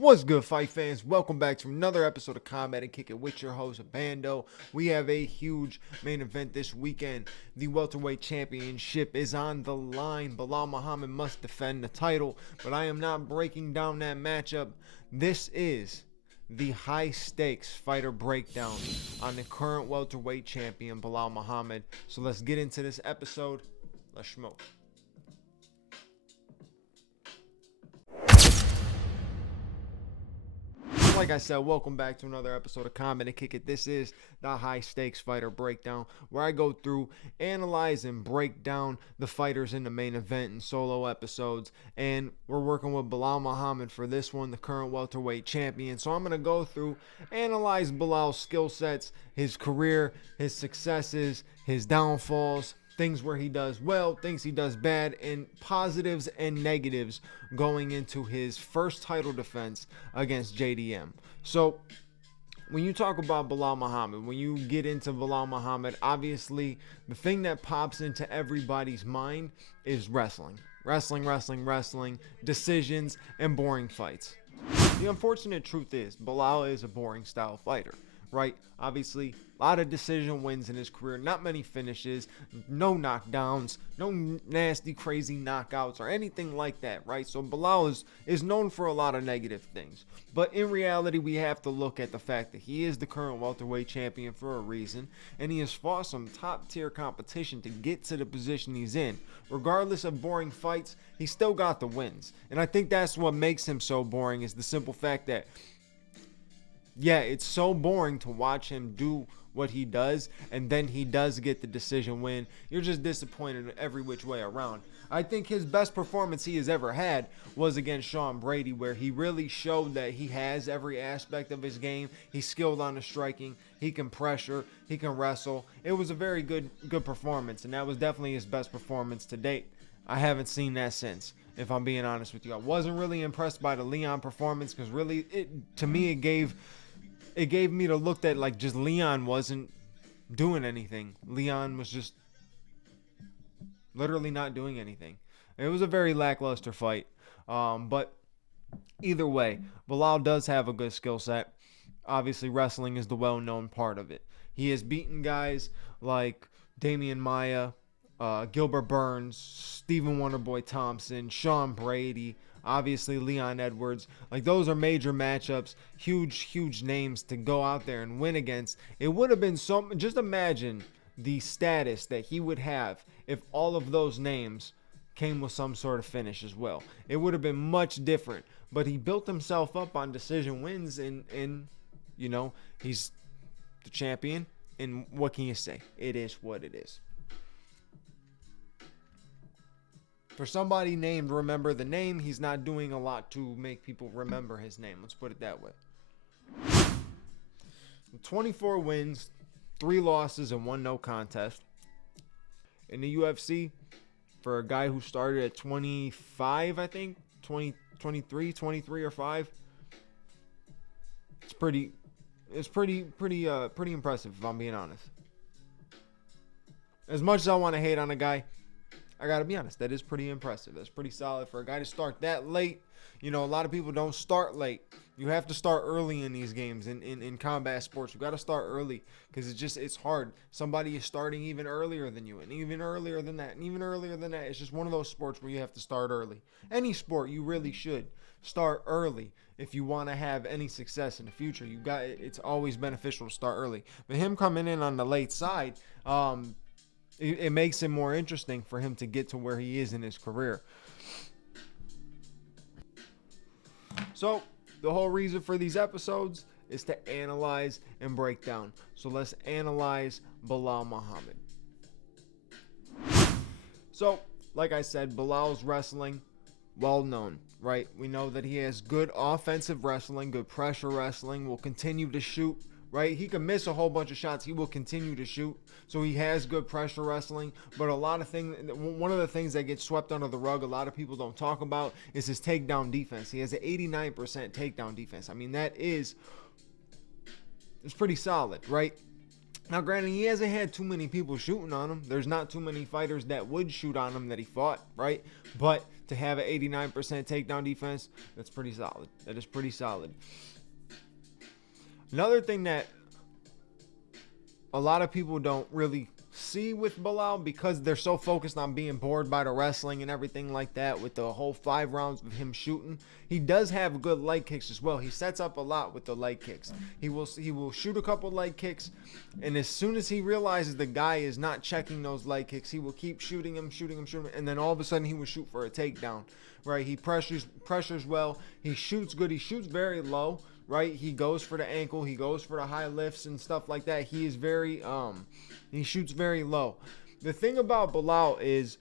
What's good, fight fans? Welcome back to another episode of Combat and Kick It with your host, Bando. We have a huge main event this weekend. The welterweight championship is on the line. Belal Muhammad must defend the title, but I am not breaking down that matchup. This is the high-stakes fighter breakdown on the current welterweight champion, Belal Muhammad. So let's get into this episode. Let's smoke. Like I said, welcome back to another episode of Combat and Kick It. This is the High Stakes Fighter Breakdown, where I go through, analyze, and break down the fighters in the main event and solo episodes. And we're working with Belal Muhammad for this one, the current welterweight champion. So I'm going to go through, analyze Belal's skill sets, his career, his successes, his downfalls, things where he does well, things he does bad, and positives and negatives going into his first title defense against JDM. So when you talk about Belal Muhammad, when you get into Belal Muhammad, obviously the thing that pops into everybody's mind is wrestling. Wrestling, decisions, and boring fights. The unfortunate truth is Belal is a boring style fighter, right? Obviously, a lot of decision wins in his career, not many finishes, no knockdowns, no nasty, crazy knockouts or anything like that, right? So Belal is known for a lot of negative things. But in reality, we have to look at the fact that he is the current welterweight champion for a reason, and he has fought some top-tier competition to get to the position he's in. Regardless of boring fights, he still got the wins. And I think that's what makes him so boring, is the simple fact that, yeah, it's so boring to watch him do what he does, and then he does get the decision win. You're just disappointed every which way around. I think his best performance he has ever had was against Sean Brady, where he really showed that he has every aspect of his game. He's skilled on the striking. He can pressure. He can wrestle. It was a very good performance, and that was definitely his best performance to date. I haven't seen that since, if I'm being honest with you. I wasn't really impressed by the Leon performance, because really, to me, it gave me the look that, like, just Leon wasn't doing anything. Leon was just literally not doing anything. It was a very lackluster fight. But either way, Belal does have a good skill set. Obviously, wrestling is the well-known part of it. He has beaten guys like Damian Maia, Gilbert Burns, Stephen Wonderboy Thompson, Sean Brady, obviously Leon Edwards. Like, those are major matchups, huge names to go out there and win against. It would have been just imagine the status that he would have if all of those names came with some sort of finish as well. It would have been much different. But he built himself up on decision wins, and you know, he's the champion. And what can you say? It is what it is. For somebody named Remember the Name, he's not doing a lot to make people remember his name. Let's put it that way. 24 wins, 3 losses, and 1 no contest. In the UFC, for a guy who started at 25, I think, 23 or 5, it's pretty impressive, if I'm being honest. As much as I want to hate on a guy, I gotta be honest, that is pretty impressive. That's pretty solid for a guy to start that late. You know, a lot of people don't start late. You have to start early in these games. In combat sports, you got to start early, because it's hard. Somebody is starting even earlier than you, and even earlier than that, and even earlier than that. It's just one of those sports where you have to start early. Any sport, you really should start early if you want to have any success in the future. It's always beneficial to start early. But him coming in on the late side, it makes it more interesting for him to get to where he is in his career. So the whole reason for these episodes is to analyze and break down. So let's analyze Belal Muhammad. So, like I said, Belal's wrestling, well known, right? We know that he has good offensive wrestling, good pressure wrestling, will continue to shoot right? He can miss a whole bunch of shots. He will continue to shoot. So he has good pressure wrestling. But one of the things that gets swept under the rug, a lot of people don't talk about, is his takedown defense. He has an 89% takedown defense. I mean, it's pretty solid, right? Now, granted, he hasn't had too many people shooting on him. There's not too many fighters that would shoot on him that he fought, right? But to have an 89% takedown defense, that's pretty solid. That is pretty solid. Another thing that a lot of people don't really see with Belal, because they're so focused on being bored by the wrestling and everything like that, with the whole 5 rounds of him shooting, he does have good leg kicks as well. He sets up a lot with the leg kicks. He will shoot a couple leg kicks, and as soon as he realizes the guy is not checking those leg kicks, he will keep shooting him, and then all of a sudden he will shoot for a takedown, right? He pressures well. He shoots good. He shoots very low, right? He goes for the ankle. He goes for the high lifts and stuff like that. He is very he shoots very low. The thing about Belal is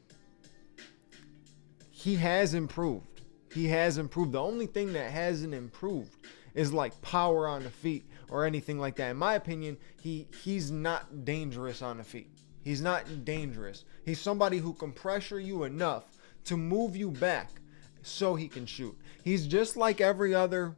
he has improved. He has improved. The only thing that hasn't improved is like power on the feet or anything like that. In my opinion, he's not dangerous on the feet. He's not dangerous. He's somebody who can pressure you enough to move you back so he can shoot. He's just like every other,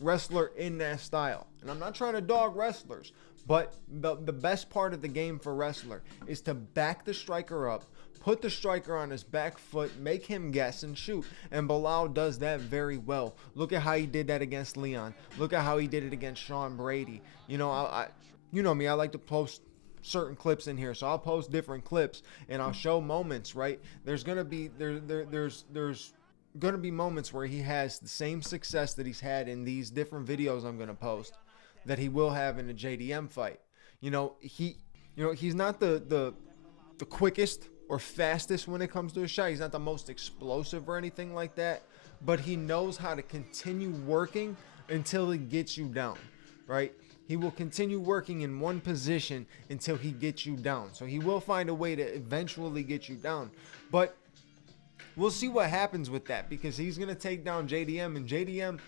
wrestler in that style. And I'm not trying to dog wrestlers, but the best part of the game for wrestler is to back the striker up, put the striker on his back foot, make him guess and shoot. And Belal does that very well. Look at how he did that against Leon. Look at how he did it against Sean Brady. You know me, I like to post certain clips in here, so I'll post different clips and I'll show moments, right? There's gonna be there's gonna be moments where he has the same success that he's had in these different videos I'm gonna post that he will have in a JDM fight. He's not the quickest or fastest when it comes to a shot. He's not the most explosive or anything like that, but he knows how to continue working until he gets you down, right? He will continue working in one position until he gets you down. So he will find a way to eventually get you down. But we'll see what happens with that, because he's going to take down JDM, and JDM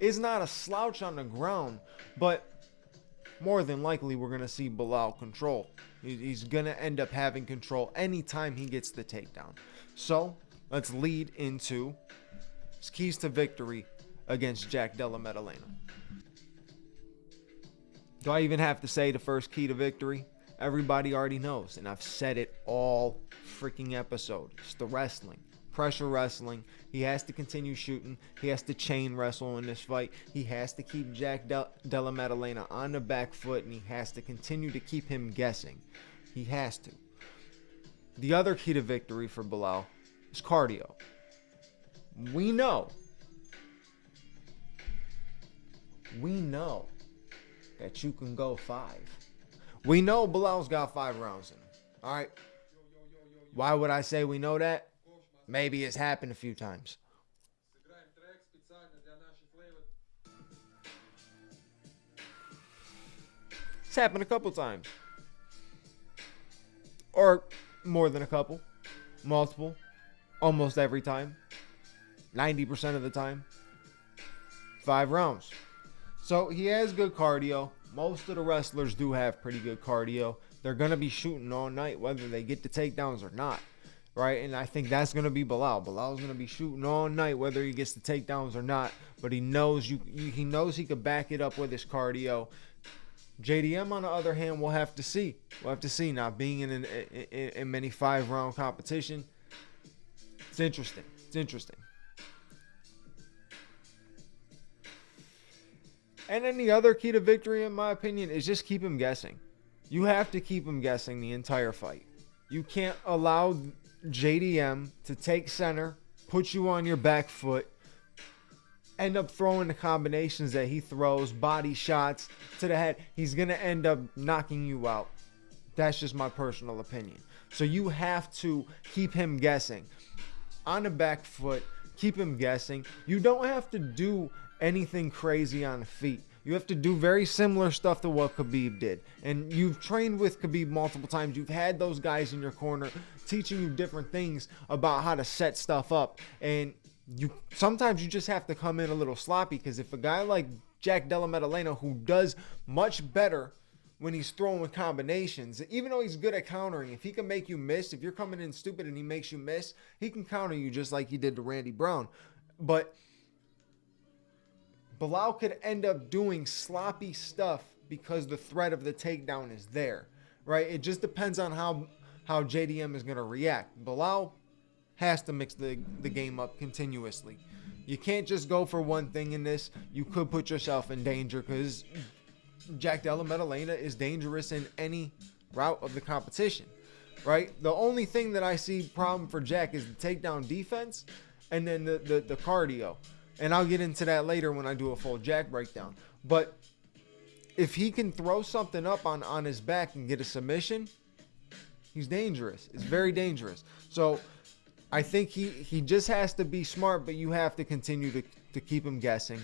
is not a slouch on the ground, but more than likely we're going to see Belal control. He's going to end up having control anytime he gets the takedown. So let's lead into his keys to victory against Jack Della Maddalena. Do I even have to say the first key to victory? Everybody already knows, and I've said it all freaking episode. It's the wrestling. Pressure wrestling. He has to continue shooting. He has to chain wrestle in this fight. He has to keep Jack Della Maddalena on the back foot, and he has to continue to keep him guessing. He has to. The other key to victory for Belal is cardio. We know that you can go 5. We know Belal's got 5 rounds in him. All right. Why would I say we know that? Maybe it's happened a few times. It's happened a couple times. Or more than a couple. Multiple. Almost every time. 90% of the time. 5 rounds. So he has good cardio. Most of the wrestlers do have pretty good cardio. They're going to be shooting all night, whether they get the takedowns or not. Right? And I think that's going to be Belal. Belal's going to be shooting all night, whether he gets the takedowns or not. But he knows he knows he could back it up with his cardio. JDM, on the other hand, we'll have to see. We'll have to see. Now, being in many 5-round competition, it's interesting. It's interesting. And then the other key to victory, in my opinion, is just keep him guessing. You have to keep him guessing the entire fight. You can't allow JDM to take center, put you on your back foot, end up throwing the combinations that he throws, body shots to the head. He's going to end up knocking you out. That's just my personal opinion. So you have to keep him guessing. On the back foot, keep him guessing. You don't have to do anything crazy on the feet. You have to do very similar stuff to what Khabib did. And you've trained with Khabib multiple times. You've had those guys in your corner teaching you different things about how to set stuff up. And sometimes you just have to come in a little sloppy, because if a guy like Jack Della Maddalena, who does much better when he's throwing combinations. Even though he's good at countering, if he can make you miss, if you're coming in stupid and he makes you miss, he can counter you just like he did to Randy Brown. But Belal could end up doing sloppy stuff because the threat of the takedown is there, right? It just depends on how JDM is going to react. Belal has to mix the game up continuously. You can't just go for one thing in this. You could put yourself in danger because Jack Della Maddalena is dangerous in any route of the competition, right? The only thing that I see problem for Jack is the takedown defense and then the cardio. And I'll get into that later when I do a full Jack breakdown. But if he can throw something up on his back and get a submission, he's dangerous. It's very dangerous. So I think he just has to be smart, but you have to continue to keep him guessing.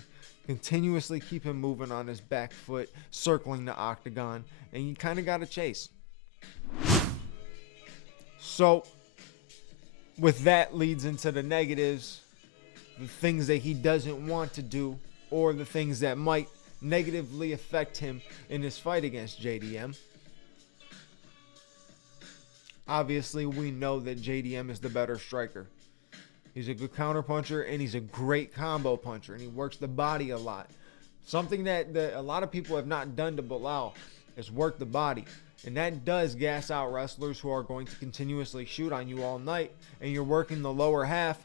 Continuously keep him moving on his back foot, circling the octagon, and you kind of got to chase. So with that leads into the negatives, the things that he doesn't want to do, or the things that might negatively affect him in his fight against JDM. Obviously, we know that JDM is the better striker. He's a good counter puncher, and he's a great combo puncher, and he works the body a lot. Something that a lot of people have not done to Belal is work the body. And that does gas out wrestlers who are going to continuously shoot on you all night, and you're working the lower half.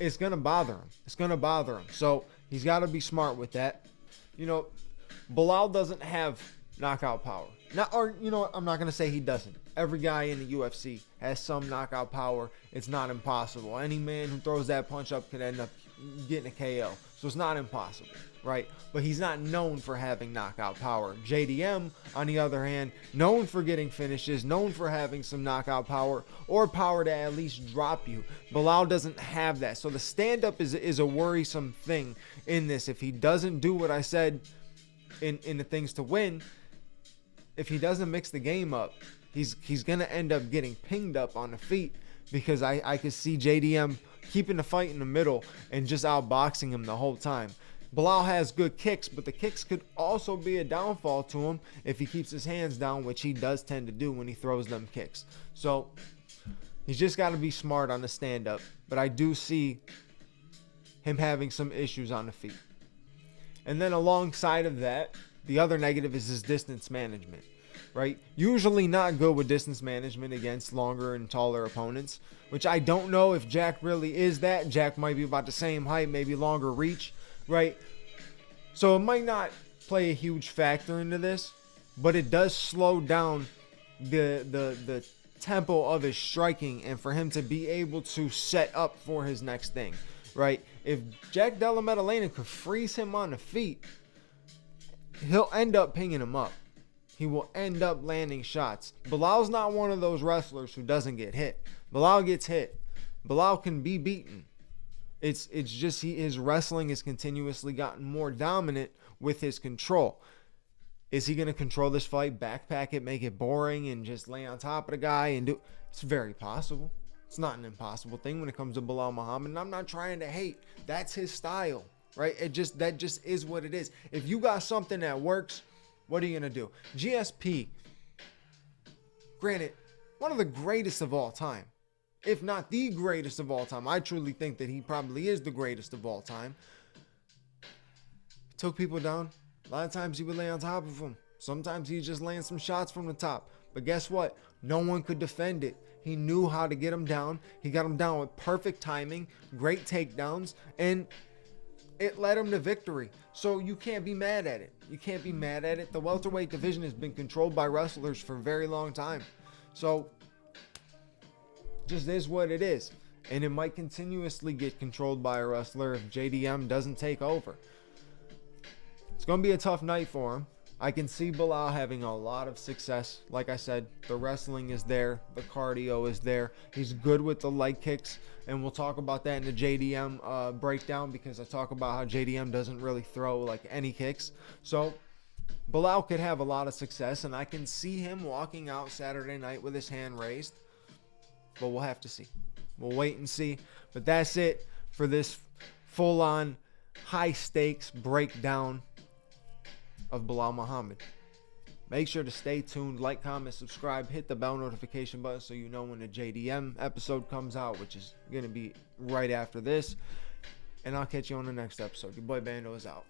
It's going to bother him. It's going to bother him. So he's got to be smart with that. You know, Belal doesn't have knockout power. I'm not going to say he doesn't. Every guy in the UFC has some knockout power. It's not impossible. Any man who throws that punch up could end up getting a KO. So it's not impossible, right? But he's not known for having knockout power. JDM, on the other hand, known for getting finishes, known for having some knockout power or power to at least drop you. Belal doesn't have that. So the stand-up is a worrisome thing in this. If he doesn't do what I said in the things to win, if he doesn't mix the game up, he's going to end up getting pinged up on the feet, because I could see JDM keeping the fight in the middle and just outboxing him the whole time. Belal has good kicks, but the kicks could also be a downfall to him if he keeps his hands down, which he does tend to do when he throws them kicks. So he's just got to be smart on the stand-up, but I do see him having some issues on the feet. And then alongside of that, the other negative is his distance management. Right? Usually not good with distance management against longer and taller opponents, which I don't know if Jack really is that. Jack might be about the same height, maybe longer reach, right? So it might not play a huge factor into this, but it does slow down the tempo of his striking, and for him to be able to set up for his next thing, right? If Jack Della Maddalena could freeze him on the feet, he'll end up pinging him up. He will end up landing shots. Belal's not one of those wrestlers who doesn't get hit. Belal gets hit. Belal can be beaten. It's just his wrestling has continuously gotten more dominant with his control. Is he going to control this fight, backpack it, make it boring, and just lay on top of the guy and do? It's very possible. It's not an impossible thing when it comes to Belal Muhammad. And I'm not trying to hate. That's his style, right? That just is what it is. If you got something that works, what are you going to do? GSP, granted, one of the greatest of all time, if not the greatest of all time. I truly think that he probably is the greatest of all time. He took people down. A lot of times he would lay on top of them. Sometimes he just land some shots from the top. But guess what? No one could defend it. He knew how to get him down. He got him down with perfect timing, great takedowns, and it led him to victory. So you can't be mad at it. You can't be mad at it. The welterweight division has been controlled by wrestlers for a very long time. So just is what it is. And it might continuously get controlled by a wrestler if JDM doesn't take over. It's going to be a tough night for him. I can see Belal having a lot of success. Like I said, the wrestling is there. The cardio is there. He's good with the leg kicks. And we'll talk about that in the JDM breakdown, because I talk about how JDM doesn't really throw like any kicks. So Belal could have a lot of success, and I can see him walking out Saturday night with his hand raised. But we'll have to see. We'll wait and see. But that's it for this full-on high stakes breakdown of Belal Muhammad. Make sure to stay tuned, like, comment, subscribe, hit the bell notification button so you know when the JDM episode comes out, which is going to be right after this. And I'll catch you on the next episode. Your boy Bando is out.